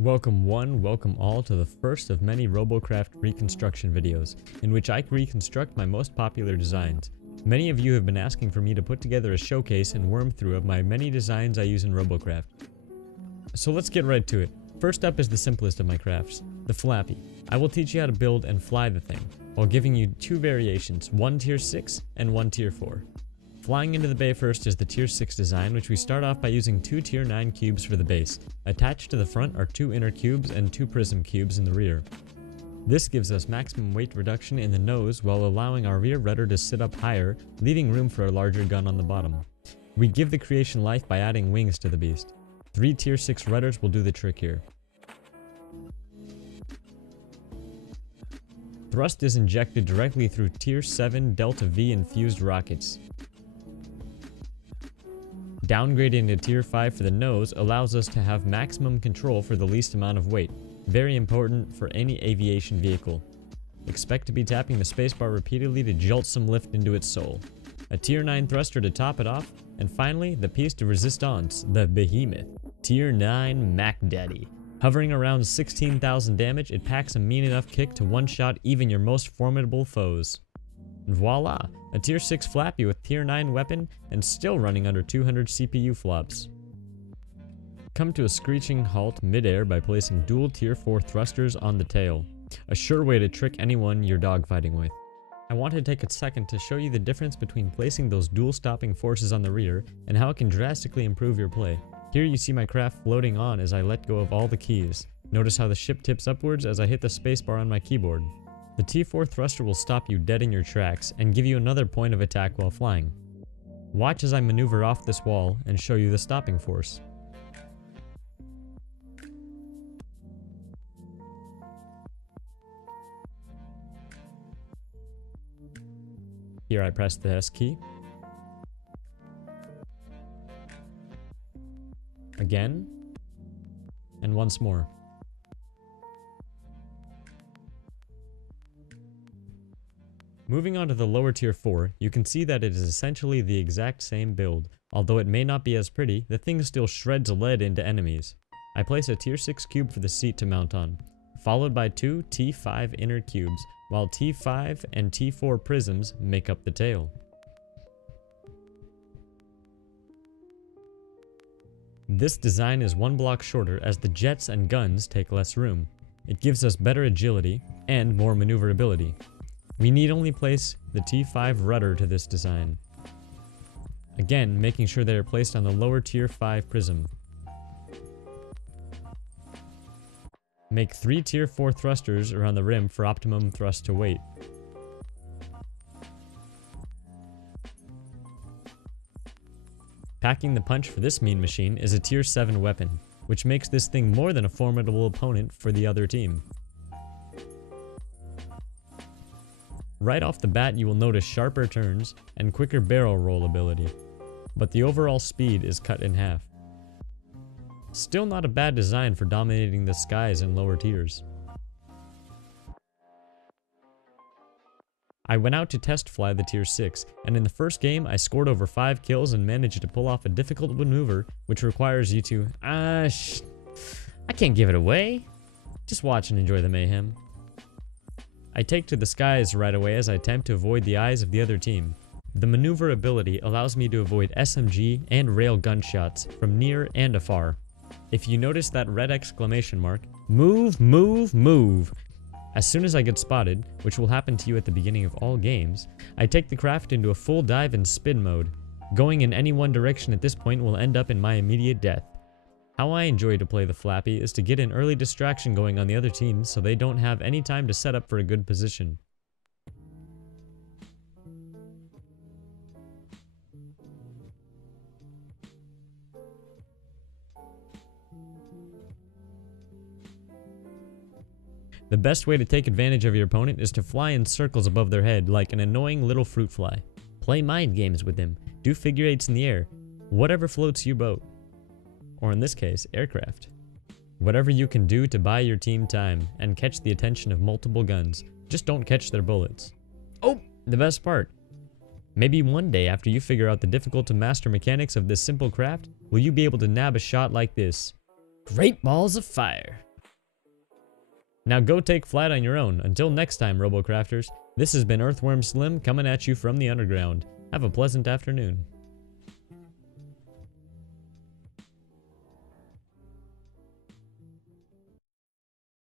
Welcome one, welcome all to the first of many RoboCraft reconstruction videos, in which I reconstruct my most popular designs. Many of you have been asking for me to put together a showcase and worm through of my many designs I use in RoboCraft. So let's get right to it. First up is the simplest of my crafts, the Flappy. I will teach you how to build and fly the thing, while giving you two variations, one tier 6 and one tier 4. Flying into the bay first is the tier 6 design, which we start off by using two tier 9 cubes for the base. Attached to the front are two inner cubes and two prism cubes in the rear. This gives us maximum weight reduction in the nose while allowing our rear rudder to sit up higher, leaving room for a larger gun on the bottom. We give the creation life by adding wings to the beast. 3 tier 6 rudders will do the trick here. Thrust is injected directly through tier 7 Delta V infused rockets. Downgrading to tier 5 for the nose allows us to have maximum control for the least amount of weight. Very important for any aviation vehicle. Expect to be tapping the spacebar repeatedly to jolt some lift into its soul. A tier 9 thruster to top it off, and finally the piece de resistance, the behemoth. Tier 9 Mac Daddy. Hovering around 16,000 damage, it packs a mean enough kick to one-shot even your most formidable foes. And voila! A tier 6 Flappy with tier 9 weapon and still running under 200 CPU flops. Come to a screeching halt mid-air by placing dual tier 4 thrusters on the tail. A sure way to trick anyone you're dogfighting with. I want to take a second to show you the difference between placing those dual stopping forces on the rear and how it can drastically improve your play. Here you see my craft floating on as I let go of all the keys. Notice how the ship tips upwards as I hit the spacebar on my keyboard. The T4 thruster will stop you dead in your tracks and give you another point of attack while flying. Watch as I maneuver off this wall and show you the stopping force. Here I press the S key. Again. And once more. Moving on to the lower tier 4, you can see that it is essentially the exact same build. Although it may not be as pretty, the thing still shreds lead into enemies. I place a tier 6 cube for the seat to mount on, followed by two T5 inner cubes, while T5 and T4 prisms make up the tail. This design is one block shorter as the jets and guns take less room. It gives us better agility and more maneuverability. We need only place the T5 rudder to this design. Again, making sure they are placed on the lower tier 5 prism. Make 3 tier 4 thrusters around the rim for optimum thrust to weight. Packing the punch for this mean machine is a tier 7 weapon, which makes this thing more than a formidable opponent for the other team. Right off the bat you will notice sharper turns and quicker barrel roll ability, but the overall speed is cut in half. Still not a bad design for dominating the skies in lower tiers. I went out to test fly the tier 6, and in the first game I scored over 5 kills and managed to pull off a difficult maneuver which requires you to, I can't give it away. Just watch and enjoy the mayhem. I take to the skies right away as I attempt to avoid the eyes of the other team. The maneuverability allows me to avoid SMG and rail gunshots from near and afar. If you notice that red exclamation mark, move, move, move. As soon as I get spotted, which will happen to you at the beginning of all games, I take the craft into a full dive and spin mode. Going in any one direction at this point will end up in my immediate death. How I enjoy to play the Flappy is to get an early distraction going on the other team so they don't have any time to set up for a good position. The best way to take advantage of your opponent is to fly in circles above their head like an annoying little fruit fly. Play mind games with them, do figure eights in the air, whatever floats your boat. Or in this case, aircraft. Whatever you can do to buy your team time and catch the attention of multiple guns, just don't catch their bullets. Oh, the best part. Maybe one day after you figure out the difficult to master mechanics of this simple craft, will you be able to nab a shot like this. Great balls of fire. Now go take flight on your own. Until next time, RoboCrafters, this has been Earthworm Slim coming at you from the underground. Have a pleasant afternoon.